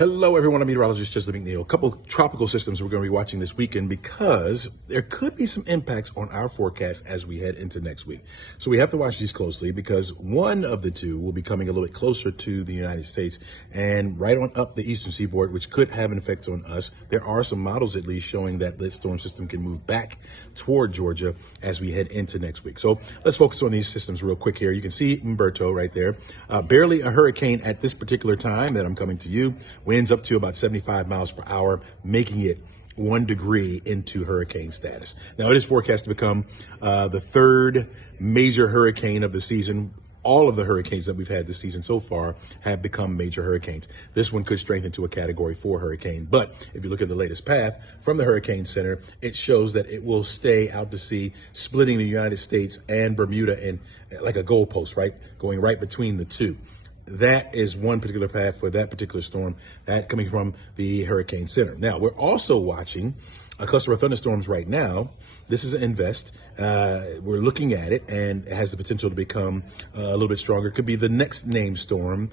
Hello, everyone. I'm meteorologist Chesley McNeil. A couple tropical systems we're going to be watching this weekend because there could be some impacts on our forecast as we head into next week. So we have to watch these closely because one of the two will be coming a little bit closer to the United States and right on up the eastern seaboard, which could have an effect on us. There are some models at least showing that this storm system can move back toward Georgia as we head into next week. So let's focus on these systems real quick here. You can see Humberto right there. Barely a hurricane at this particular time that I'm coming to you. Winds up to about 75 miles per hour, making it 1 degree into hurricane status. Now, it is forecast to become the third major hurricane of the season. All of the hurricanes that we've had this season so far have become major hurricanes. This one could strengthen to a Category 4 hurricane. But if you look at the latest path from the Hurricane Center, it shows that it will stay out to sea, splitting the United States and Bermuda in like a goalpost, right? Going right between the two. That is one particular path for that particular storm, that coming from the Hurricane Center. Now, we're also watching a cluster of thunderstorms right now. This is an invest. We're looking at it, and it has the potential to become a little bit stronger. It could be the next named storm,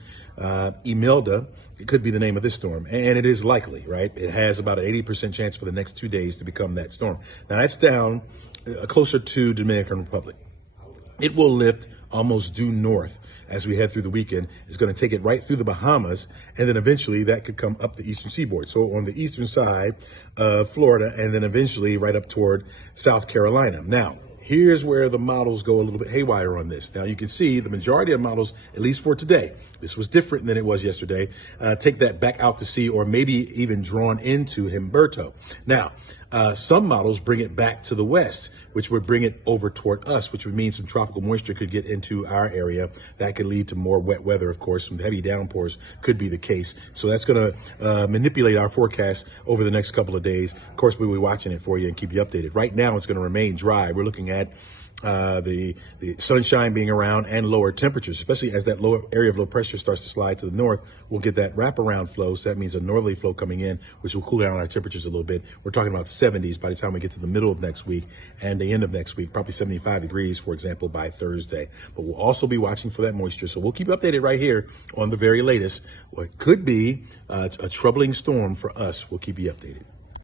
Imelda. It could be the name of this storm, and it is likely, right? It has about an 80% chance for the next 2 days to become that storm. Now, that's down closer to Dominican Republic. It will lift almost due north as we head through the weekend. It's going to take it right through the Bahamas, and then eventually that could come up the eastern seaboard. So on the eastern side of Florida, and then eventually right up toward South Carolina. Now, here's where the models go a little bit haywire on this. Now, you can see the majority of models, at least for today, this was different than it was yesterday, take that back out to sea or maybe even drawn into Humberto. Now, some models bring it back to the west, which would bring it over toward us, which would mean some tropical moisture could get into our area. That could lead to more wet weather, of course. Some heavy downpours could be the case. So that's going to manipulate our forecast over the next couple of days. Of course, we'll be watching it for you and keep you updated. Right now, it's going to remain dry. We're looking at the sunshine being around and lower temperatures, especially as that lower area of low pressure starts to slide to the north. We'll get that wraparound flow. So that means a northerly flow coming in, which will cool down our temperatures a little bit. We're talking about 70s by the time we get to the middle of next week and the end of next week, probably 75 degrees, for example, by Thursday. But we'll also be watching for that moisture. So we'll keep you updated right here on the very latest. What could be a troubling storm for us. We'll keep you updated.